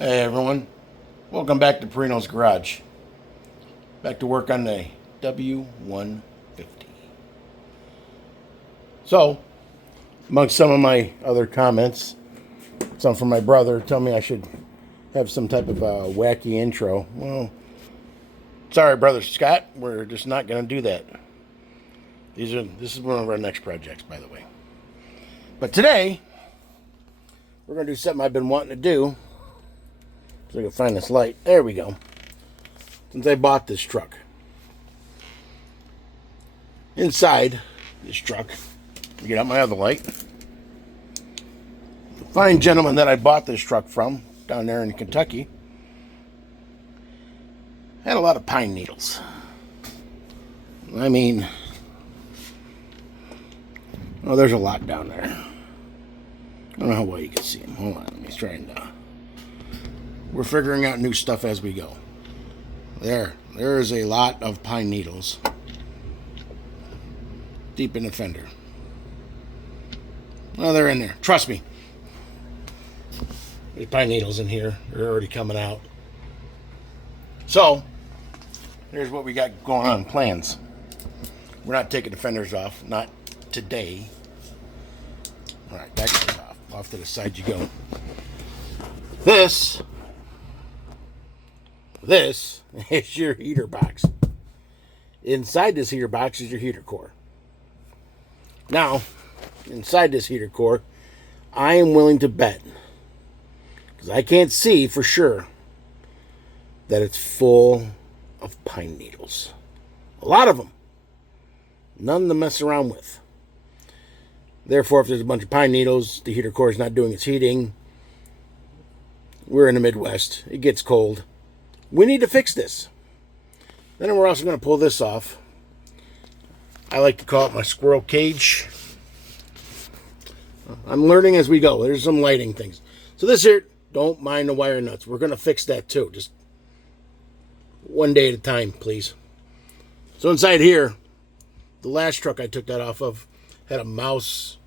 Hey everyone, welcome back to Perino's Garage. Back to work on the W150. So, among some of my other comments, some from my brother tell me I should have some type of a wacky intro. Well, sorry, Brother Scott, we're just not going to do that. This is one of our next projects, by the way. But today, we're going to do something I've been wanting to do. So I can find this light. There we go. Since I bought this truck. Inside this truck, get out my other light. The fine gentleman that I bought this truck from, down there in Kentucky, had a lot of pine needles. I mean, oh, there's a lot down there. I don't know how well you can see them. Hold on, let me try and... We're figuring out new stuff as we go. There is a lot of pine needles deep in the fender. Well, they're in there. Trust me. There's pine needles in here. They're already coming out. So, here's what we got going on. Plans. We're not taking the fenders off. Not today. Alright, that goes off. Off to the side you go. This is your heater box. Inside this heater box is your heater core. Now, inside this heater core, I am willing to bet, because I can't see for sure, that it's full of pine needles. A lot of them. None to mess around with. Therefore, if there's a bunch of pine needles, the heater core is not doing its heating. We're in the Midwest. It gets cold. We need to fix this. Then we're also going to pull this off. I like to call it my squirrel cage. I'm learning as we go. There's some lighting things. So this here, don't mind the wire nuts. We're going to fix that too. Just one day at a time, please. So inside here, the last truck I took that off of had a mouse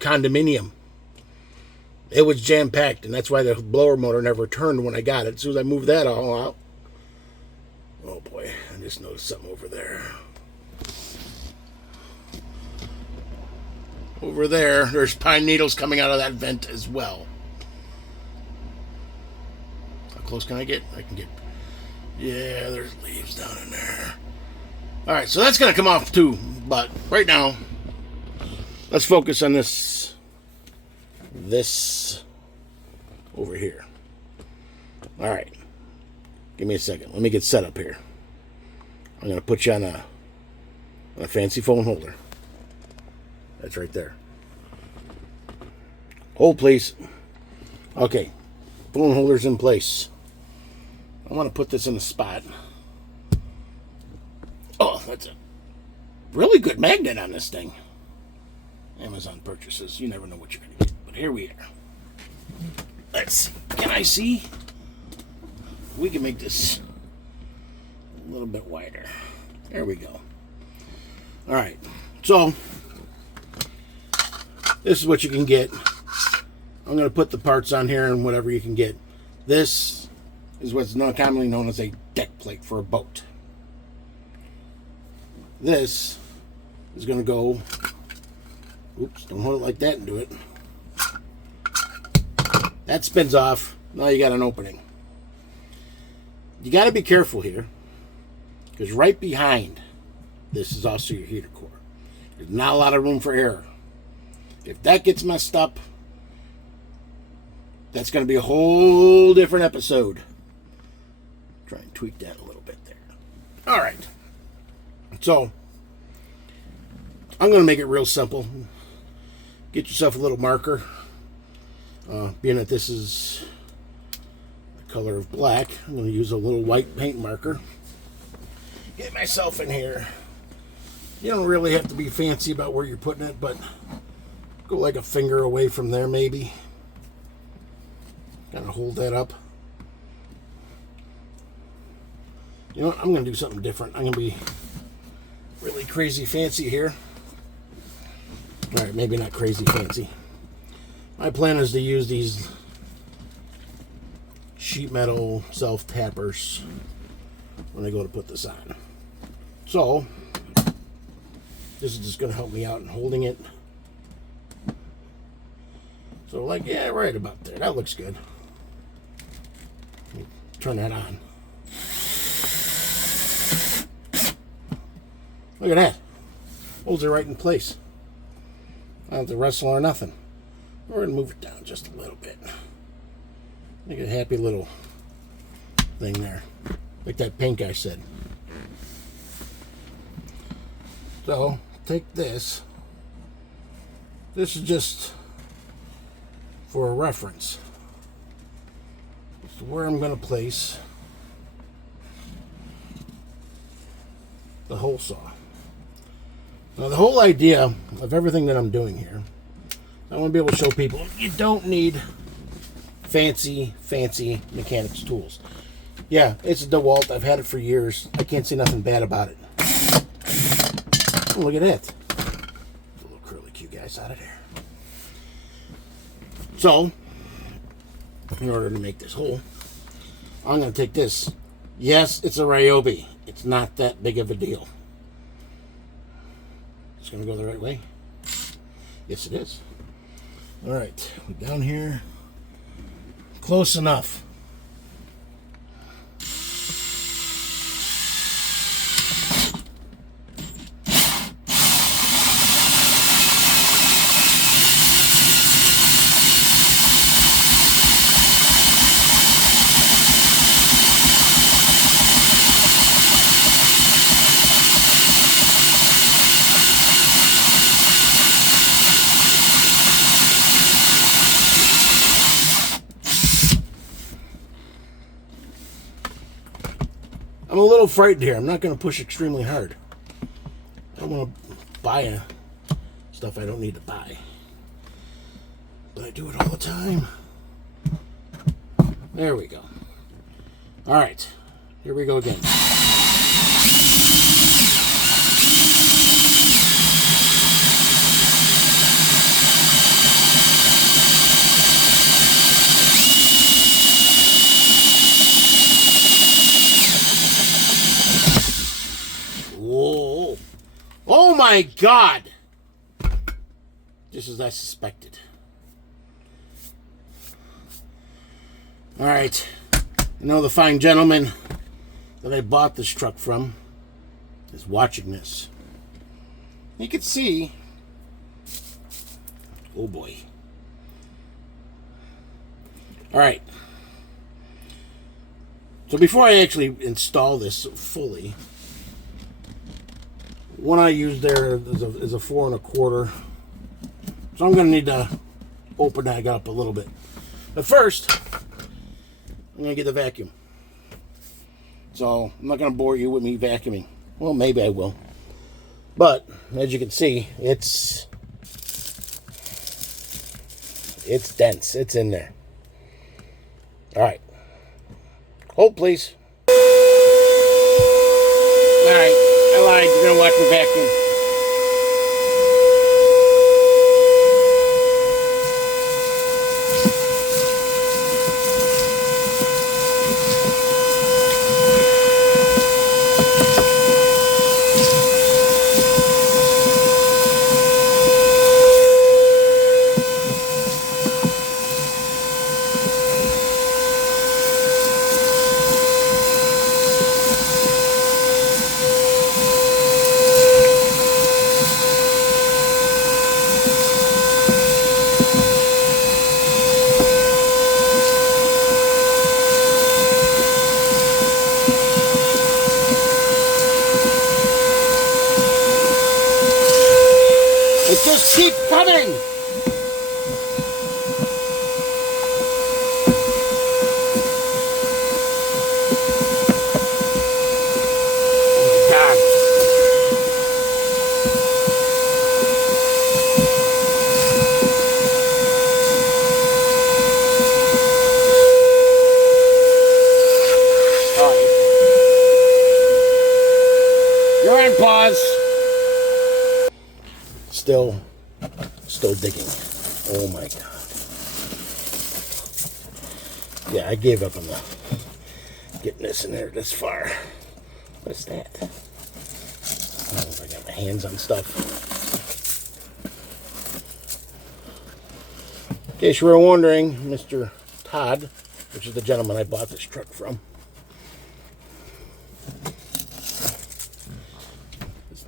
condominium. It was jam-packed, and that's why the blower motor never turned when I got it. As soon as I moved that all out, oh boy, I just noticed something over there. Over there, there's pine needles coming out of that vent as well. How close can I get? I can get... Yeah, there's leaves down in there. Alright, so that's going to come off too, but right now, let's focus on this over here. All right, give me a second. Let me get set up here. I'm going to put you on a fancy phone holder. That's right there. Hold, please. Okay, phone holder's in place. I want to put this in a spot. Oh, that's a really good magnet on this thing. Amazon purchases. You never know what you're going to get. But here we are. Let's see. Can I see? We can make this a little bit wider. There we go. All right. So, this is what you can get. I'm going to put the parts on here and whatever you can get. This is what's commonly known as a deck plate for a boat. This is going to go... Oops, don't hold it like that and do it. That spins off. Now you got an opening. You got to be careful here, because right behind this is also your heater core. There's not a lot of room for error. If that gets messed up, that's going to be a whole different episode. Try and tweak that a little bit there. All right. So, I'm going to make it real simple. Get yourself a little marker. Being that this is the color of black, I'm going to use a little white paint marker. Get myself in here. You don't really have to be fancy about where you're putting it, but go like a finger away from there maybe. Kind of hold that up. You know what? I'm going to do something different. I'm going to be really crazy fancy here. All right, maybe not crazy fancy. My plan is to use these sheet metal self-tappers when I go to put this on. So, this is just going to help me out in holding it. So, like, yeah, right about there. That looks good. Turn that on. Look at that. Holds it right in place. I don't have to wrestle or nothing. We're going to move it down just a little bit. Make a happy little thing there. Like that paint guy said. So, take this. This is just for a reference. It's where I'm going to place the hole saw. Now, the whole idea of everything that I'm doing here, I want to be able to show people you don't need fancy mechanics tools. Yeah, it's a DeWalt. I've had it for years. I can't see nothing bad about it. Oh, look at that. A little curly Q guys out of there. So, in order to make this hole, I'm going to take this. Yes, it's a Ryobi. It's not that big of a deal. It's going to go the right way. Yes, it is. All right, we're down here. Close enough. I'm a little frightened here. I'm not going to push extremely hard. I don't want to buy stuff I don't need to buy. But I do it all the time. There we go. All right. Here we go again. Whoa. Oh my God. Just as I suspected. All right. I know the fine gentleman that I bought this truck from is watching this. You can see. Oh boy. All right. So before I actually install this fully, one I used there is a 4 1/4. So I'm going to need to open that up a little bit. But first, I'm going to get the vacuum. So I'm not going to bore you with me vacuuming. Well, maybe I will. But as you can see, it's dense. It's in there. All right. Hold, please. All right. I lied. You're going to watch me vacuum. It just keeps coming. Oh my God. All right. You're on pause. Still digging. Oh my God. Yeah, I gave up on the getting this in there this far. What is that? I don't know if I got my hands on stuff. In case you were wondering, Mr. Todd, which is the gentleman I bought this truck from.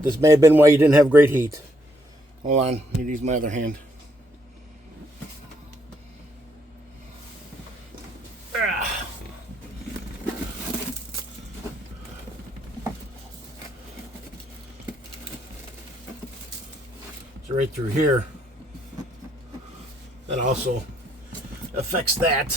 This may have been why you didn't have great heat. Hold on, I need to use my other hand. So right through here, that also affects that.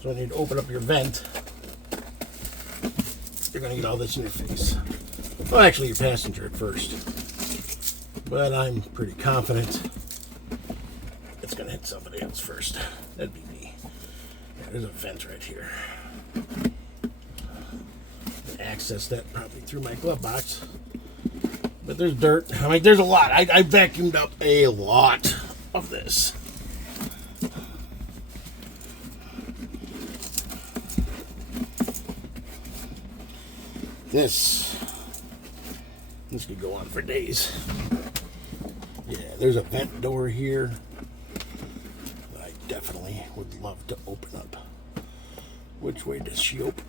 So when you open up your vent, you're going to get all this in your face. Well, actually, your passenger at first. But I'm pretty confident it's going to hit somebody else first. That'd be me. Yeah, there's a vent right here. Access that probably through my glove box. But there's dirt. I mean, there's a lot. I vacuumed up a lot of this. This could go on for days. Yeah, there's a vent door here that I definitely would love to open up. Which way does she open?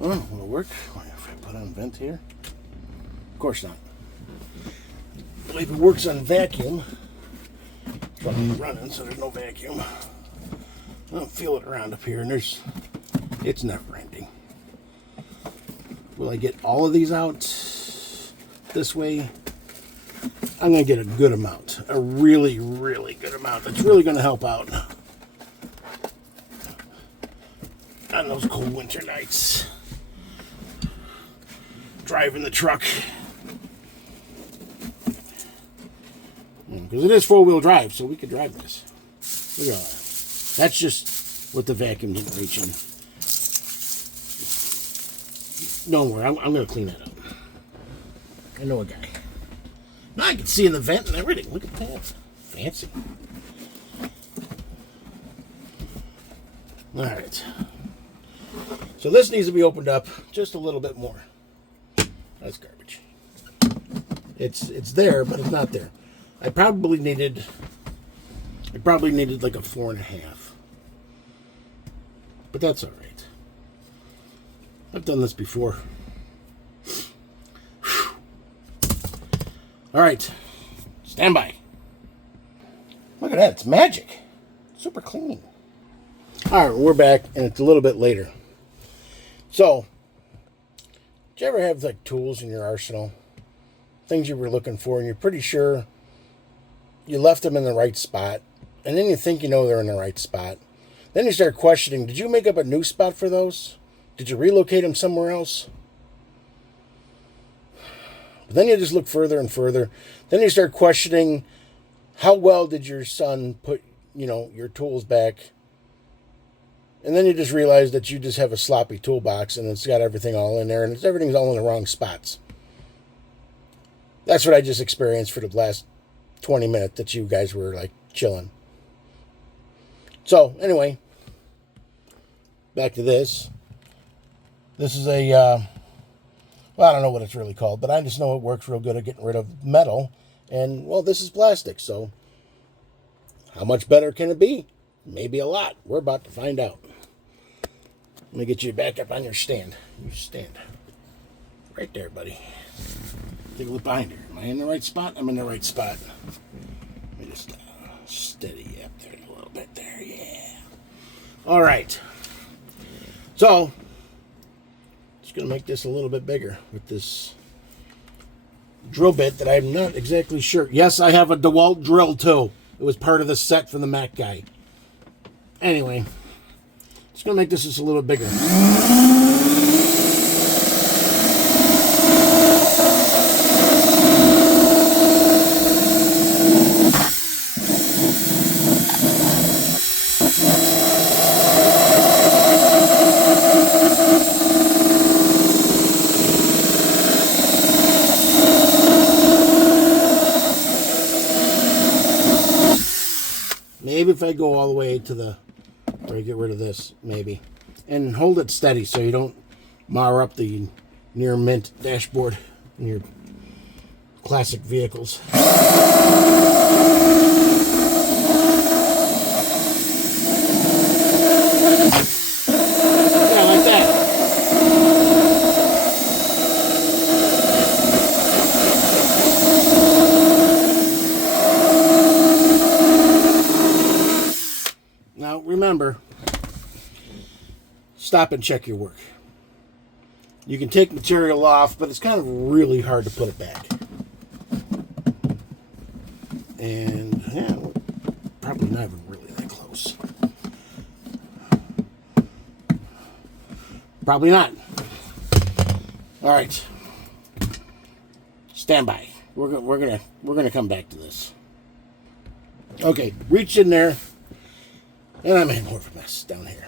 Oh, will it work? If I put on vent here? Of course not. I believe it works on vacuum. Truck is running, so there's no vacuum. I don't feel it around up here, and it's never ending. Will I get all of these out this way? I'm going to get a good amount. A really, really good amount. That's really going to help out on those cold winter nights. Driving the truck. Because it is four-wheel drive, so we could drive this. Look at that. That's just what the vacuum didn't reach in. Don't worry, I'm going to clean that up. I know a guy. Now I can see in the vent and everything. Look at that. Fancy. Alright. So this needs to be opened up just a little bit more. That's garbage. It's there, but it's not there. I probably needed like a 4.5. But that's alright. I've done this before. Alright. Stand by. Look at that. It's magic. Super clean. Alright, we're back, and it's a little bit later. So, did you ever have like tools in your arsenal? Things you were looking for, and you're pretty sure you left them in the right spot, and then you think you know they're in the right spot. Then you start questioning, did you make up a new spot for those? Did you relocate them somewhere else? But then you just look further and further. Then you start questioning, how well did your son put, your tools back? And then you just realize that you just have a sloppy toolbox and it's got everything all in there and everything's all in the wrong spots. That's what I just experienced for the last 20 minutes that you guys were like chilling. So anyway, back to this. This is a, well, I don't know what it's really called, but I just know it works real good at getting rid of metal. And, well, this is plastic, so how much better can it be? Maybe a lot. We're about to find out. Let me get you back up on your stand. You stand. Right there, buddy. Take a look behind here. Am I in the right spot? I'm in the right spot. Let me just steady you up there a little bit there. Yeah. All right. So, just going to make this a little bit bigger with this drill bit that I'm not exactly sure. Yes, I have a DeWalt drill too. It was part of the set from the Mac guy. Anyway, just going to make this just a little bigger. Maybe if I go all the way to the, or I get rid of this, maybe. And hold it steady so you don't mar up the near mint dashboard in your classic vehicles. Now, remember, stop and check your work. You can take material off, but it's kind of really hard to put it back. And, yeah, probably not even really that close. Probably not. All right. Stand by. We're gonna come back to this. Okay, reach in there. And I made more of a mess down here.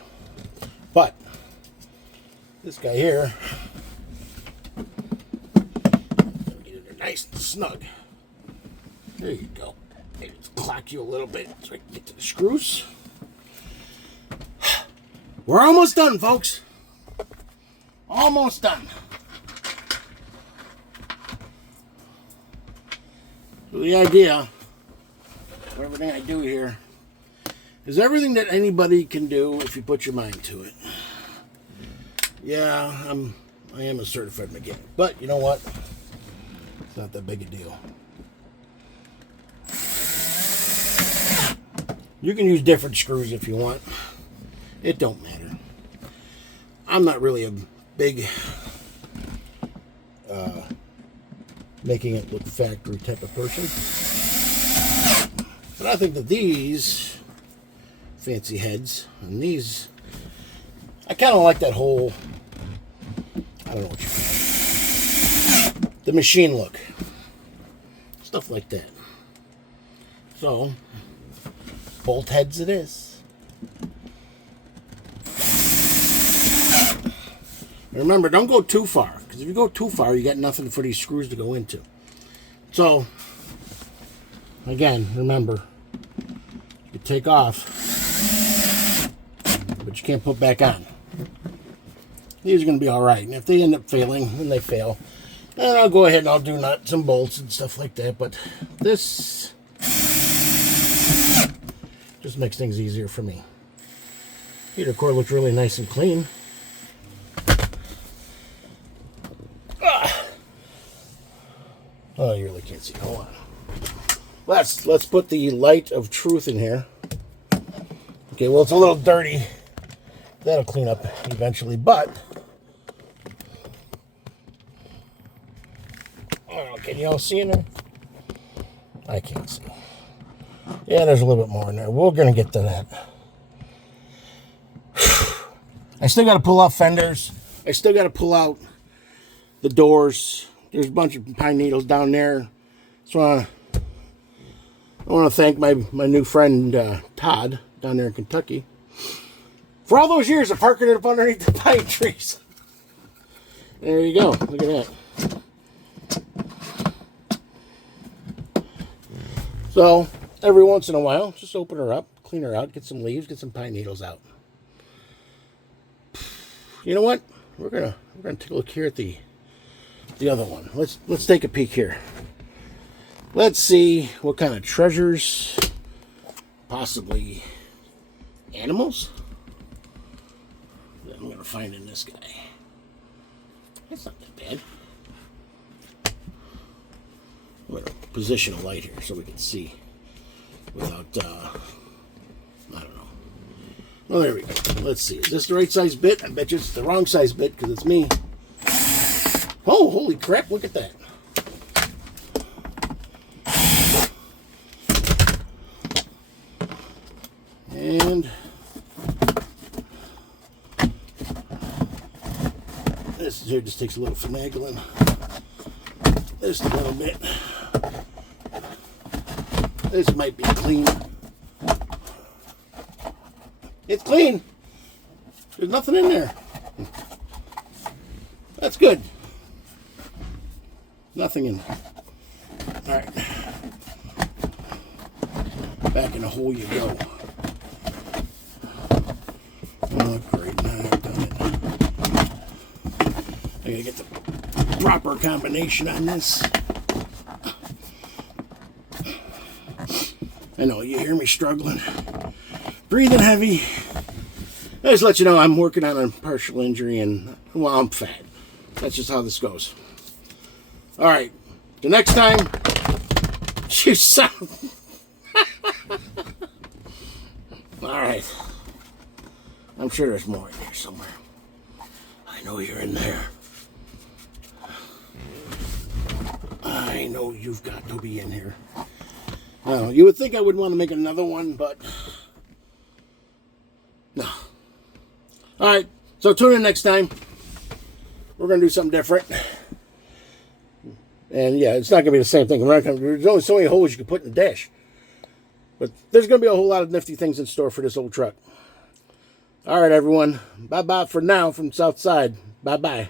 But this guy here, get it there nice and snug. There you go. Maybe just clock you a little bit so I can get to the screws. We're almost done, folks. Almost done. So the idea of everything I do here is everything that anybody can do if you put your mind to it. Yeah, I am a certified mechanic, but you know what? It's not that big a deal. You can use different screws if you want. It don't matter. I'm not really a big making it look factory type of person, but I think that these fancy heads and these, I kind of like that whole, I don't know what you call it, the machine look, stuff like that. So bolt heads it is. Remember, don't go too far, because if you go too far, you got nothing for these screws to go into. So again, remember, you take off, but you can't put back on. These are going to be all right, and if they end up failing, then they fail. And I'll go ahead and I'll do nuts and bolts and stuff like that, but this just makes things easier for me. Heater core looks really nice and clean. Oh, you really can't see. Hold on. Let's put the light of truth in here. Okay, well, it's a little dirty. That'll clean up eventually, but I don't know, can you all see in there? I can't see. Yeah, there's a little bit more in there. We're gonna get to that. I still got to pull out fenders. I still got to pull out the doors. There's a bunch of pine needles down there. So I want to thank my new friend Todd down there in Kentucky for all those years of parking it up underneath the pine trees. There you go. Look at that. So every once in a while, just open her up, clean her out, get some leaves, get some pine needles out. You know what? We're gonna take a look here at the other one. Let's take a peek here. Let's see what kind of treasures, possibly animals, that I'm gonna find in this guy. That's not that bad. I'm gonna position a light here so we can see without I don't know. Well, there we go. Let's see. Is this the right size bit? I bet you it's the wrong size bit because it's me. Oh, holy crap, look at that. And this here just takes a little finagling. Just a little bit. This might be clean. It's clean. There's nothing in there. That's good. Nothing in there. All right. Back in the hole you go. Oh, great. Now I've done it. I gotta get the proper combination on this. I know, you hear me struggling. Breathing heavy. I just let you know I'm working on a partial injury and, well, I'm fat. That's just how this goes. Alright. The next time, you sound... Alright. I'm sure there's more in there somewhere. I know you're in there. I know you've got to be in here. You would think I would want to make another one, but no. Alright, so tune in next time. We're going to do something different. And yeah, it's not going to be the same thing. There's only so many holes you can put in the dash. But there's going to be a whole lot of nifty things in store for this old truck. Alright, everyone. Bye-bye for now from Southside. Bye-bye.